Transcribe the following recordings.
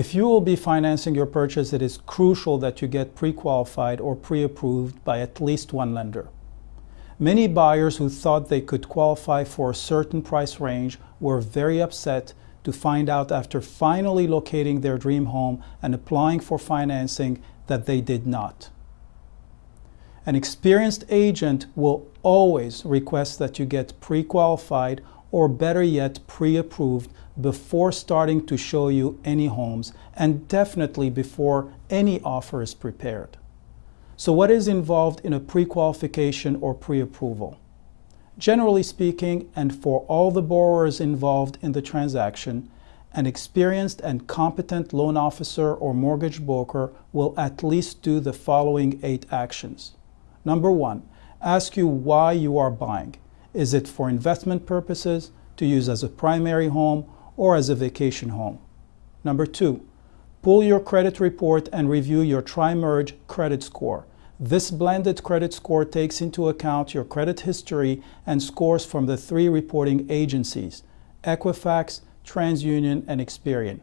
If you will be financing your purchase, it is crucial that you get pre-qualified or pre-approved by at least one lender. Many buyers who thought they could qualify for a certain price range were very upset to find out after finally locating their dream home and applying for financing that they did not. An experienced agent will always request that you get pre-qualified or better yet pre-approved before starting to show you any homes, and definitely before any offer is prepared. So what is involved in a pre-qualification or pre-approval? Generally speaking, and for all the borrowers involved in the transaction, an experienced and competent loan officer or mortgage broker will at least do the following 8 actions. Number 1, ask you why you are buying. Is it for investment purposes, to use as a primary home, or as a vacation home? Number 2, pull your credit report and review your Tri-Merge credit score. This blended credit score takes into account your credit history and scores from the 3 reporting agencies, Equifax, TransUnion, and Experian.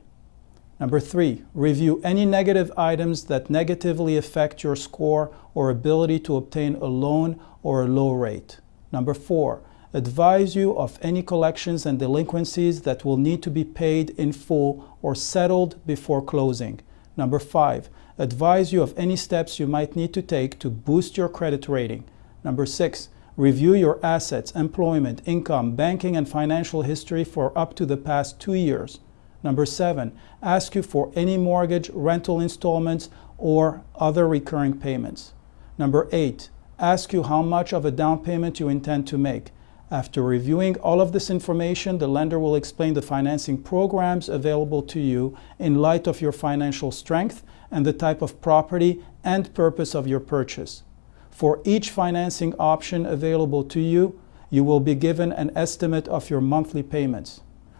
Number 3, review any negative items that negatively affect your score or ability to obtain a loan or a low rate. Number 4, advise you of any collections and delinquencies that will need to be paid in full or settled before closing. Number 5, advise you of any steps you might need to take to boost your credit rating. Number 6, review your assets, employment, income, banking, and financial history for up to the past 2 years. Number 7, ask you for any mortgage, rental installments, or other recurring payments. Number 8, ask you how much of a down payment you intend to make. After reviewing all of this information, the lender will explain the financing programs available to you in light of your financial strength and the type of property and purpose of your purchase. For each financing option available to you, you will be given an estimate of your monthly payments.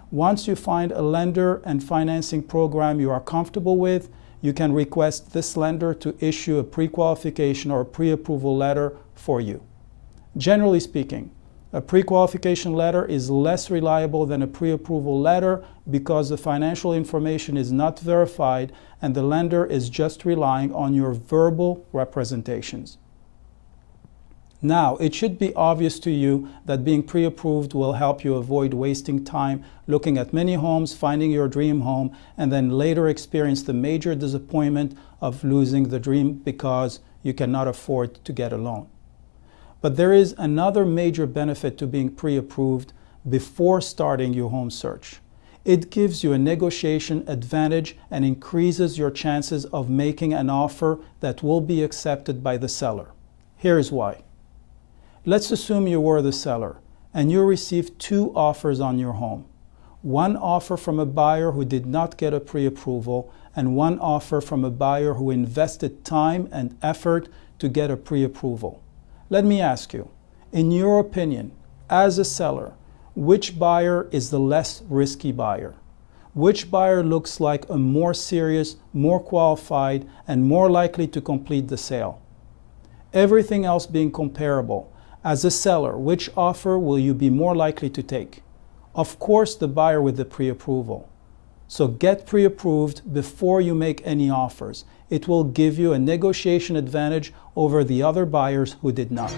Once you find a lender and financing program you are comfortable with, you can request this lender to issue a pre-qualification or pre-approval letter for you. Generally speaking, a pre-qualification letter is less reliable than a pre-approval letter because the financial information is not verified and the lender is just relying on your verbal representations. Now, it should be obvious to you that being pre-approved will help you avoid wasting time looking at many homes, finding your dream home, and then later experience the major disappointment of losing the dream because you cannot afford to get a loan. But there is another major benefit to being pre-approved before starting your home search. It gives you a negotiation advantage and increases your chances of making an offer that will be accepted by the seller. Here's why. Let's assume you were the seller and you received 2 offers on your home. One offer from a buyer who did not get a pre-approval and one offer from a buyer who invested time and effort to get a pre-approval. Let me ask you, in your opinion, as a seller, which buyer is the less risky buyer? Which buyer looks like a more serious, more qualified, and more likely to complete the sale? Everything else being comparable, as a seller, which offer will you be more likely to take? Of course, the buyer with the pre-approval. So get pre-approved before you make any offers. It will give you a negotiation advantage over the other buyers who did not.